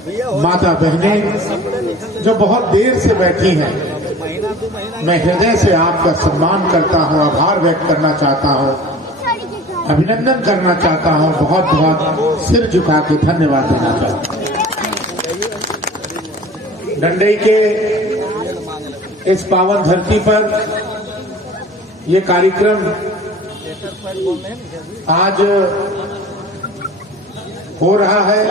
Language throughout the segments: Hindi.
माता बहनें जो बहुत देर से बैठी हैं, मैं हृदय से आपका सम्मान करता हूं, आभार व्यक्त करना चाहता हूं, अभिनंदन करना चाहता हूं, बहुत बहुत सिर झुका के धन्यवाद देना चाहता हूं। डंडई के इस पावन धरती पर ये कार्यक्रम आज हो रहा है।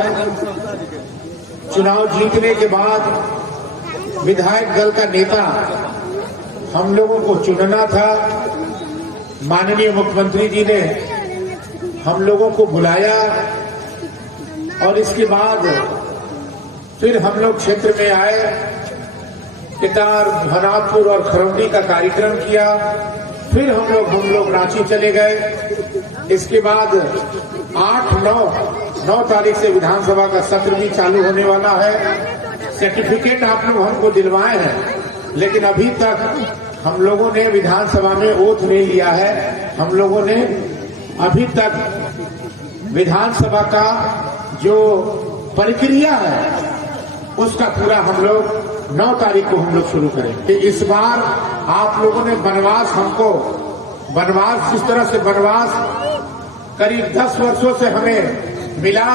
चुनाव जीतने के बाद विधायक दल का नेता हम लोगों को चुनना था। माननीय मुख्यमंत्री जी ने हम लोगों को बुलाया और इसके बाद फिर हम लोग क्षेत्र में आए, कितार, भनापुर और खरौनी का कार्यक्रम किया। फिर हम लोग रांची चले गए। इसके बाद 9 तारीख से विधानसभा का सत्र भी चालू होने वाला है। सर्टिफिकेट आप लोग हमको दिलवाए हैं, लेकिन अभी तक हम लोगों ने विधानसभा में ओथ नहीं लिया है। हम लोगों ने अभी तक विधानसभा का जो प्रक्रिया है उसका पूरा हम लोग 9 तारीख को हम लोग शुरू करेंगे। इस बार आप लोगों ने वनवास जिस तरह से वनवास करीब 10 वर्षों से हमें मिला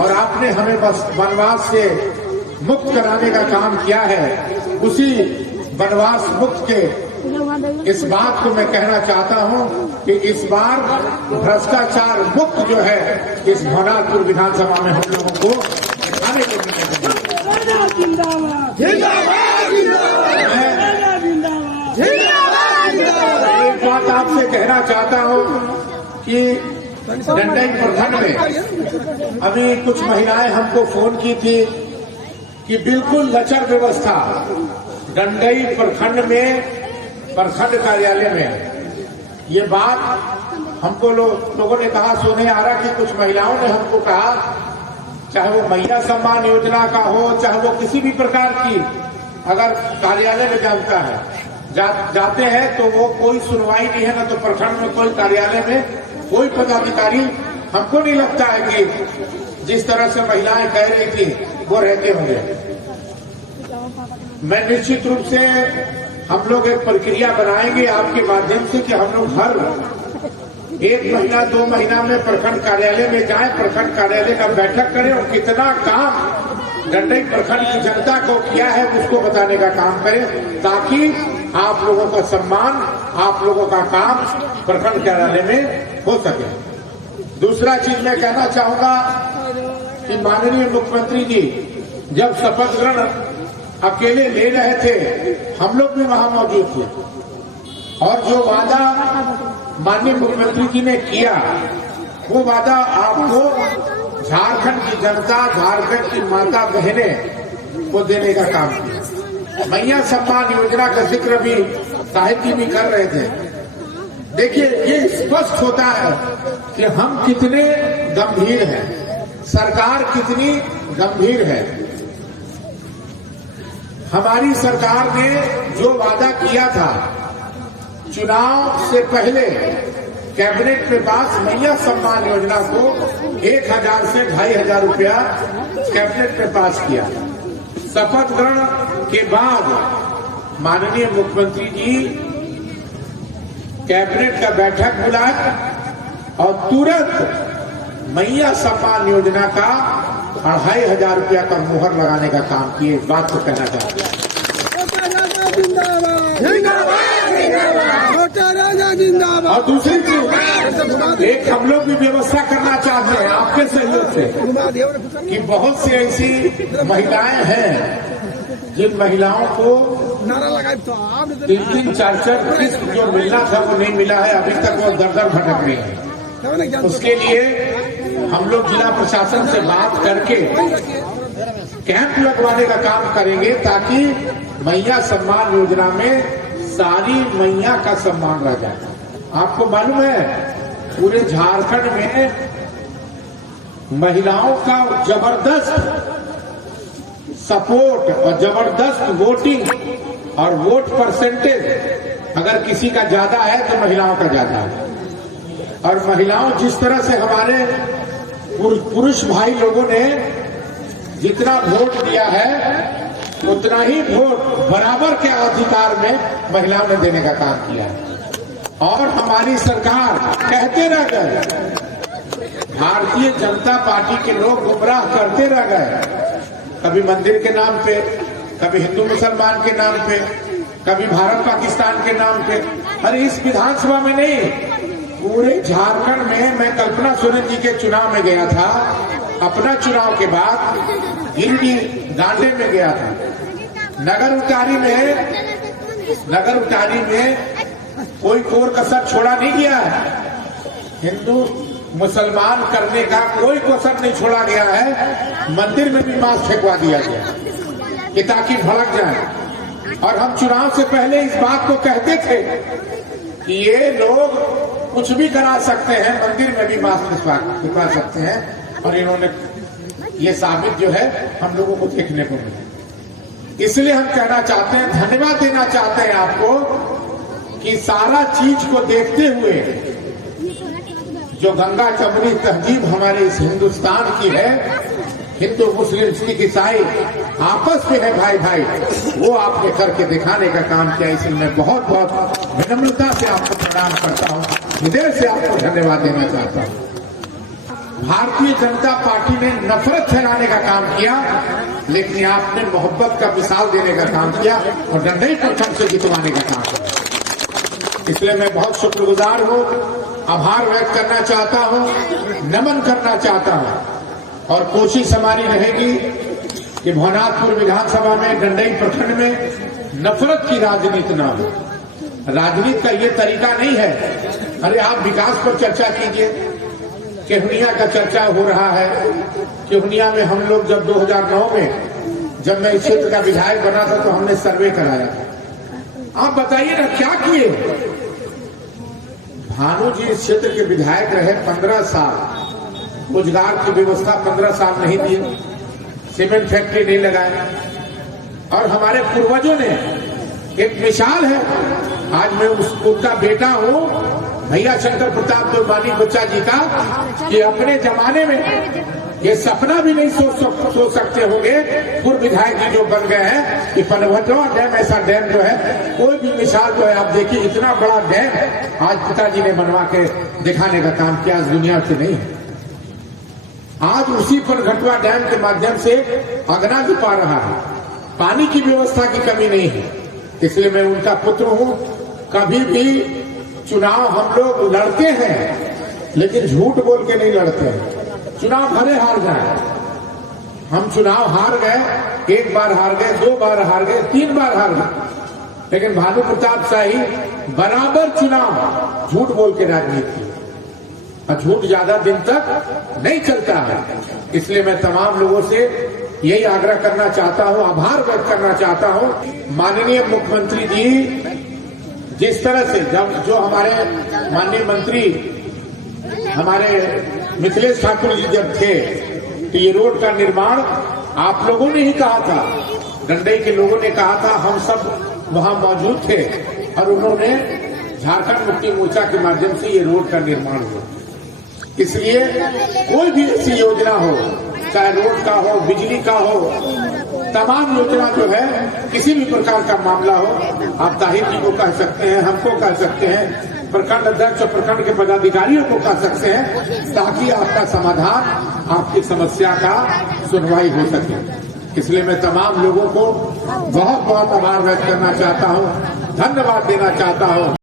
और आपने हमें बस वनवास से मुक्त कराने का काम किया है, उसी वनवास मुक्त के इस बात को मैं कहना चाहता हूं कि इस बार भ्रष्टाचार मुक्त जो है इस भनापुर विधानसभा में हम लोगों को दिखाने को मिलेगा। एक बात आपसे कहना चाहता हूं कि डंडई प्रखंड में अभी कुछ महिलाएं हमको फोन की थी कि बिल्कुल लचर व्यवस्था डंडई प्रखंड में, प्रखंड कार्यालय में। ये बात हमको लोगों ने कहा, सुने आ रहा कि कुछ महिलाओं ने हमको कहा, चाहे वो महिला सम्मान योजना का हो, चाहे वो किसी भी प्रकार की अगर कार्यालय में जाते हैं तो वो कोई सुनवाई नहीं है, ना तो प्रखंड में कोई कार्यालय में कोई पदाधिकारी हमको नहीं लगता है कि जिस तरह से महिलाएं कह रही थी वो रहते होंगे। मैं निश्चित रूप से हम लोग एक प्रक्रिया बनाएंगे आपके माध्यम से कि हम लोग हर 1 महीना 2 महीना में प्रखंड कार्यालय में जाएं, प्रखंड कार्यालय का बैठक करें और कितना काम डंडई प्रखंड की जनता को किया है उसको बताने का काम करें, ताकि आप लोगों का सम्मान, आप लोगों का काम प्रखंड कार्यालय में हो सके। दूसरा चीज मैं कहना चाहूंगा कि माननीय मुख्यमंत्री जी जब शपथ ग्रहण अकेले ले रहे थे, हम लोग भी वहां मौजूद थे और जो वादा माननीय मुख्यमंत्री जी ने किया वो वादा आपको झारखंड की जनता, झारखंड की माता बहनें को देने का काम किया। मैया सम्मान योजना का जिक्र भी साहित्य भी कर रहे थे। देखिए, ये स्पष्ट होता है कि हम कितने गंभीर हैं, सरकार कितनी गंभीर है। हमारी सरकार ने जो वादा किया था चुनाव से पहले, कैबिनेट में पास मैया सम्मान योजना को 1000 से 2500 रुपया कैबिनेट में पास किया। शपथ ग्रहण के बाद माननीय मुख्यमंत्री जी कैबिनेट का बैठक बुलाया और तुरंत मैया सम्मान योजना का 2500 रुपया का मुहर लगाने का काम किए। इस बात को कहना चाहते हैं। और दूसरी चीज, एक हम लोग भी व्यवस्था करना चाहते हैं आपके सहयोग से कि बहुत सी ऐसी महिलाएं हैं जिन महिलाओं को 3-3, 4-4 किस्त जो मिलना था वो नहीं मिला है, अभी तक वो दर भटक रही है। उसके लिए हम लोग जिला प्रशासन से बात करके कैंप लगवाने का काम करेंगे, ताकि मैया सम्मान योजना में सारी मैया का सम्मान रह जाए। आपको मालूम है पूरे झारखंड में महिलाओं का जबरदस्त सपोर्ट और जबरदस्त वोटिंग और वोट परसेंटेज अगर किसी का ज्यादा है तो महिलाओं का ज्यादा है। और महिलाओं जिस तरह से हमारे पुरुष भाई लोगों ने जितना वोट दिया है उतना ही वोट बराबर के अधिकार में महिलाओं ने देने का काम किया है। और हमारी सरकार कहते रह गए, भारतीय जनता पार्टी के लोग गुमराह करते रह गए, कभी मंदिर के नाम पे, कभी हिंदू मुसलमान के नाम पे, कभी भारत पाकिस्तान के नाम पे। अरे इस विधानसभा में नहीं, पूरे झारखंड में मैं कल्पना सोरेन जी के चुनाव में गया था, अपना चुनाव के बाद गिरिडीह गांडे में गया था। नगर उतारी में कोई कोर कसर छोड़ा नहीं गया है, हिंदू मुसलमान करने का कोई कसर नहीं छोड़ा गया है। मंदिर में भी मांस फेंकवा दिया गया कि ताकि भड़क जाए। और हम चुनाव से पहले इस बात को कहते थे कि ये लोग कुछ भी करा सकते हैं, मंदिर में भी मांस फेंकवा सकते हैं। और इन्होंने ये साबित जो है हम लोगों को देखने को मिला। इसलिए हम कहना चाहते हैं, धन्यवाद देना चाहते हैं आपको कि सारा चीज को देखते हुए जो गंगा जमुनी तहजीब हमारे इस हिंदुस्तान की है, हिंदू मुस्लिम सिख ईसाई आपस में है भाई भाई, वो आपने करके दिखाने का काम किया। इसलिए मैं बहुत बहुत विनम्रता से आपको प्रणाम करता हूँ, हृदय से आपको धन्यवाद देना चाहता हूँ। भारतीय जनता पार्टी ने नफरत फैलाने का काम किया, लेकिन आपने मोहब्बत का मिसाल देने का काम किया और डंडई प्रथम से जितवाने का काम किया। इसलिए मैं बहुत शुक्रगुजार हूँ, आभार व्यक्त करना चाहता हूँ, नमन करना चाहता हूँ। और कोशिश हमारी रहेगी कि भवनाथपुर विधानसभा में, डंडई प्रखंड में नफरत की राजनीति ना हो। राजनीति का ये तरीका नहीं है। अरे आप विकास पर चर्चा कीजिए, केहुनिया का चर्चा हो रहा है। केहुनिया में हम लोग जब 2009 में, जब मैं इस क्षेत्र का विधायक बना था, तो हमने सर्वे कराया था। आप बताइए ना क्या किए। भानु जी इस क्षेत्र के विधायक रहे 15 साल, रोजगार की व्यवस्था 15 साल नहीं दी, सीमेंट फैक्ट्री नहीं लगाए। और हमारे पूर्वजों ने एक मिसाल है, आज मैं उनका बेटा हूं, भैया शंकर प्रताप दुर्बानी बच्चा जी का, कि अपने जमाने में ये सपना भी नहीं सोच सकते होंगे पूर्व विधायक जी जो बन गए हैं कि पनवटवा डैम ऐसा डैम जो है, कोई भी मिसाल जो है आप देखिए, इतना बड़ा डैम आज पिताजी ने बनवा के दिखाने का काम किया, इस दुनिया से नहीं। आज उसी पनघटवा डैम के माध्यम से अगना भी पा रहा है, पानी की व्यवस्था की कमी नहीं है। इसलिए मैं उनका पुत्र हूं। कभी भी चुनाव हम लोग लड़ते हैं, लेकिन झूठ बोल के नहीं लड़ते हैं। चुनाव भले हार जाए, हम चुनाव हार गए, 1 बार हार गए, 2 बार हार गए, 3 बार हार गए, लेकिन भानु प्रताप शाही बराबर चुनाव झूठ बोल के राजनीति की, और झूठ ज्यादा दिन तक नहीं चलता है। इसलिए मैं तमाम लोगों से यही आग्रह करना चाहता हूं, आभार व्यक्त करना चाहता हूं। माननीय मुख्यमंत्री जी जिस तरह से जो हमारे माननीय मंत्री हमारे मिथिलेश ठाकुर जी जब थे, तो ये रोड का निर्माण आप लोगों ने ही कहा था, डंडई के लोगों ने कहा था, हम सब वहां मौजूद थे, और उन्होंने झारखंड मुक्ति मोर्चा के माध्यम से ये रोड का निर्माण हुआ। इसलिए कोई भी ऐसी योजना हो, चाहे रोड का हो, बिजली का हो, तमाम योजना जो है, किसी भी प्रकार का मामला हो, आप ताहिर जी को कह सकते हैं, हमको कह सकते हैं, प्रखंड अध्यक्ष और प्रखंड के पदाधिकारियों को कह सकते हैं, ताकि आपका समाधान, आपकी समस्या का सुनवाई हो सके। इसलिए मैं तमाम लोगों को बहुत बहुत आभार व्यक्त करना चाहता हूं, धन्यवाद देना चाहता हूं।